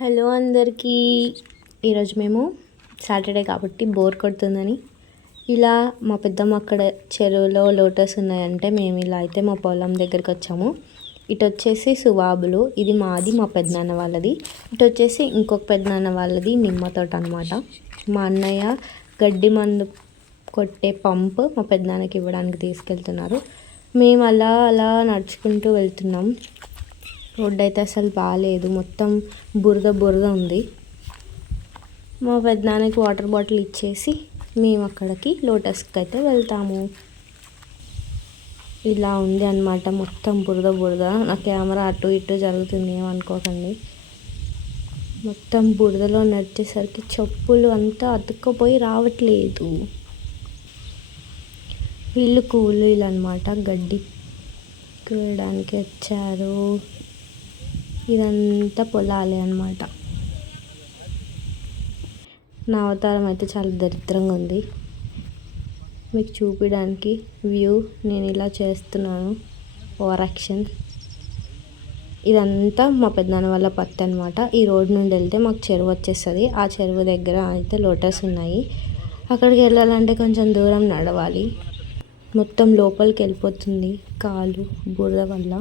Hello అందరికీ. ఈరోజు మేము సాటర్డే కాబట్టి బోర్ కొడుతుందని ఇలా మా పెద్దమ్మ అక్కడ చెరువులో లోటస్ ఉన్నాయంటే మేము ఇలా అయితే మా పొలం దగ్గరికి వచ్చాము. ఇటు వచ్చేసి సువాబులు, ఇది మాది, మా పెద్దనాన్న వాళ్ళది. ఇటు వచ్చేసి ఇంకొక పెద్దనాన్న వాళ్ళది నిమ్మ తోట అనమాట. మా అన్నయ్య గడ్డి మందు కొట్టే పంపు మా పెద్దనాన్నకి ఇవ్వడానికి తీసుకెళ్తున్నారు. మేము అలా అలా నడుచుకుంటూ వెళ్తున్నాం. రోడ్డు అయితే అసలు బాగాలేదు, మొత్తం బురద బురద ఉంది. మా పెద్దనాన్నకి వాటర్ బాటిల్ ఇచ్చేసి మేము అక్కడికి లోటస్కి అయితే వెళ్తాము. ఇలా ఉంది అన్నమాట, మొత్తం బురద బురద. నా కెమెరా అటు ఇటు జరుగుతుంది ఏమనుకోకండి. మొత్తం బురదలో నడిచేసరికి చెప్పులు అంతా అతుక్కపోయి రావట్లేదు. వీళ్ళు కూలీలు అన్నమాట, గడ్డి కోయడానికి వచ్చారు. ఇదంతా పొలాలే అన్నమాట. నా అవతారం అయితే చాలా దరిద్రంగా ఉంది. మీకు చూపించడానికి వ్యూ నేను ఇలా చేస్తున్నాను, ఓవర్ యాక్షన్. ఇదంతా మా పెద్దనాన్న వాళ్ళ పత్తి అనమాట. ఈ రోడ్ నుండి వెళ్తే మాకు చెరువు వచ్చేస్తుంది. ఆ చెరువు దగ్గర అయితే లోటస్ ఉన్నాయి. అక్కడికి వెళ్ళాలంటే కొంచెం దూరం నడవాలి. మొత్తం లోపలికి వెళ్ళిపోతుంది కాలు బురద వల్ల.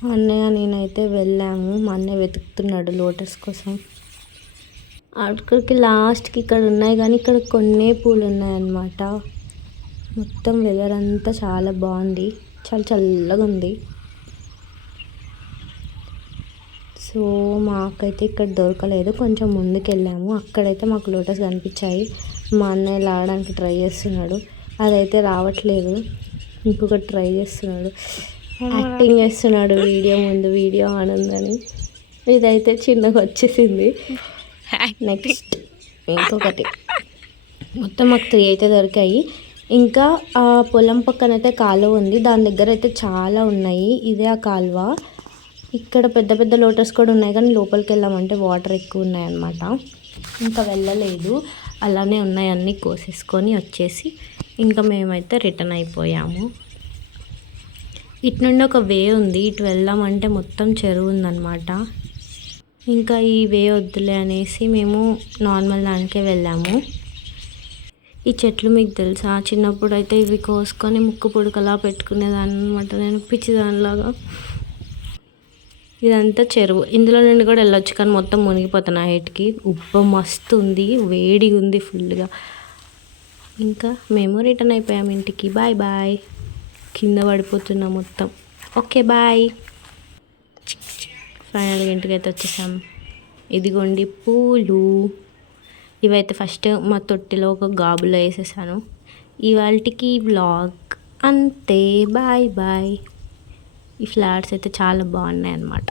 మా అన్నయ్య నేనైతే వెళ్ళాము. మా అన్నయ్య వెతుకుతున్నాడు లోటస్ కోసం. అక్కడికి లాస్ట్కి ఇక్కడ ఉన్నాయి కానీ ఇక్కడ కొన్ని పూలు ఉన్నాయన్నమాట. మొత్తం వెదర్ అంతా చాలా బాగుంది, చాలా చల్లగా ఉంది. సో మాకైతే ఇక్కడ దొరకలేదు, కొంచెం ముందుకు వెళ్ళాము. అక్కడైతే మాకు లోటస్ కనిపించాయి. మా అన్నయ్య లాగడానికి ట్రై చేస్తున్నాడు, అదైతే రావట్లేదు. ఇంకొకటి ట్రై చేస్తున్నాడు, యాక్టింగ్ చేస్తున్నాడు వీడియో ముందు, వీడియో ఆన్ ఉందని. ఇదైతే చిన్నగా వచ్చేసింది. నెక్స్ట్ ఇంకొకటి. మొత్తం మాకు 3 అయితే దొరికాయి. ఇంకా ఆ పొలం పక్కన అయితే కాలువ ఉంది, దాని దగ్గర అయితే చాలా ఉన్నాయి. ఇదే ఆ కాలువ. ఇక్కడ పెద్ద పెద్ద లోటస్ కూడా ఉన్నాయి కానీ లోపలికి వెళ్ళామంటే వాటర్ ఎక్కువ ఉన్నాయన్నమాట. ఇంకా వెళ్ళలేదు, అలానే ఉన్నాయి. అన్నీ కోసేసుకొని వచ్చేసి ఇంకా మేమైతే రిటర్న్ అయిపోయాము. ఇటు నుండి ఒక వే ఉంది, ఇటు వెళ్దామంటే మొత్తం చెరువు ఉందన్నమాట. ఇంకా ఈ వే వద్దులే అనేసి మేము నార్మల్ దానికే వెళ్ళాము. ఈ చెట్లు మీకు తెలుసా, చిన్నప్పుడు అయితే ఇవి కోసుకొని ముక్కు పుడకలా పెట్టుకునేదాన్ని అనమాట నేను, పిచ్చిదానిలాగా. ఇదంతా చెరువు, ఇందులో నుండి కూడా వెళ్ళొచ్చు కానీ మొత్తం మునిగిపోతాను హైట్కి. ఉప్పు మస్తు ఉంది, వేడిగా ఉంది ఫుల్గా. ఇంకా మేము రిటర్న్ అయిపోయాము ఇంటికి. Bye bye. కింద పడిపోతున్నా మొత్తం. Okay bye. ఫైనల్గా ఇంటికి అయితే వచ్చేసాం. ఇదిగోండి పూలు. ఇవైతే ఫస్ట్ మా తొట్టిలో ఒక గాబులో వేసేసాను. ఇవాళకి వ్లాగ్ అంతే. Bye bye. ఈ ఫ్లవర్స్ అయితే చాలా బాగున్నాయి అన్నమాట.